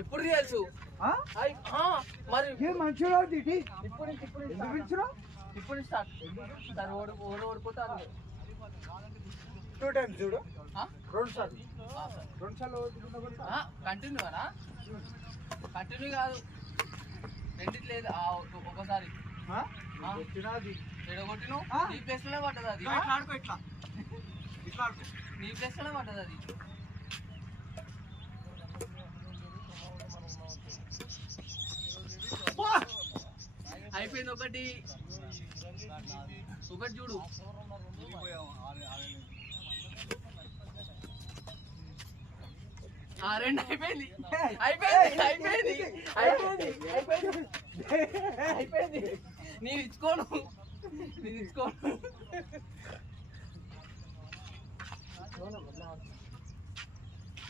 ఇప్పుడు తెలుసు మరి మంచిగా ఇప్పుడు స్టార్ట్ ఓడిపోతాను 2 times చూడు 2 సార్లు కంటిన్యూ అనా కంటిన్యూ కాదు రెండిటి లేదు ఒకసారి ఎడగొట్టిను నీ ప్లేస్ లోనే పడ్డది అది నీ ప్లేస్ లోనే పడ్డది అది అయిపోయింది ఒకటి చూడు రెండు అయిపోయింది నేను ఇచ్చుకోను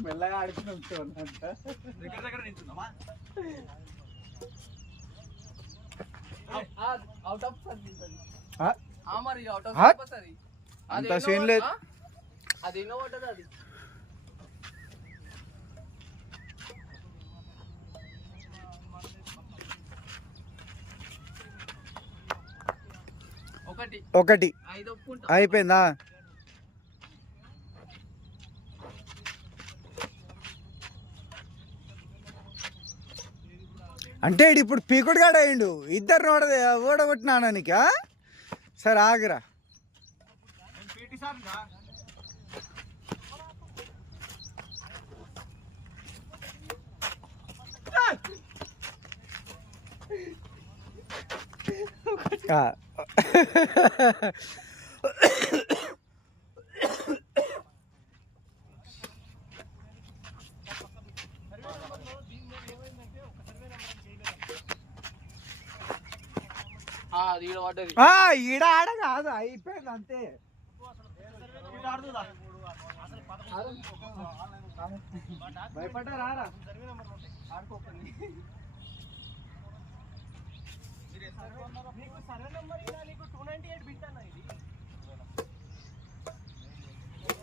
మెల్లగా ఆడుకున్నాం దగ్గర నించుందామా అవుట్ ఆఫ్ మరి అవుట్ ఆఫ్ వస్తుంది అంత సీన్ లేదు అది ఎన్నో పడ్డది అది ఒకటి అయిపోయిందా అంటే ఇప్పుడు పీకుడు కాడ అయ్యిండు ఇద్దరు ఓడగొట్టినా నీకా సరే ఆగరా ఈడ ఆడ కాదు అయిపోయింది అంతే భయపడ్డారా మీకు సర్వే నెంబర్ 298 బిట్ అన్న ఇది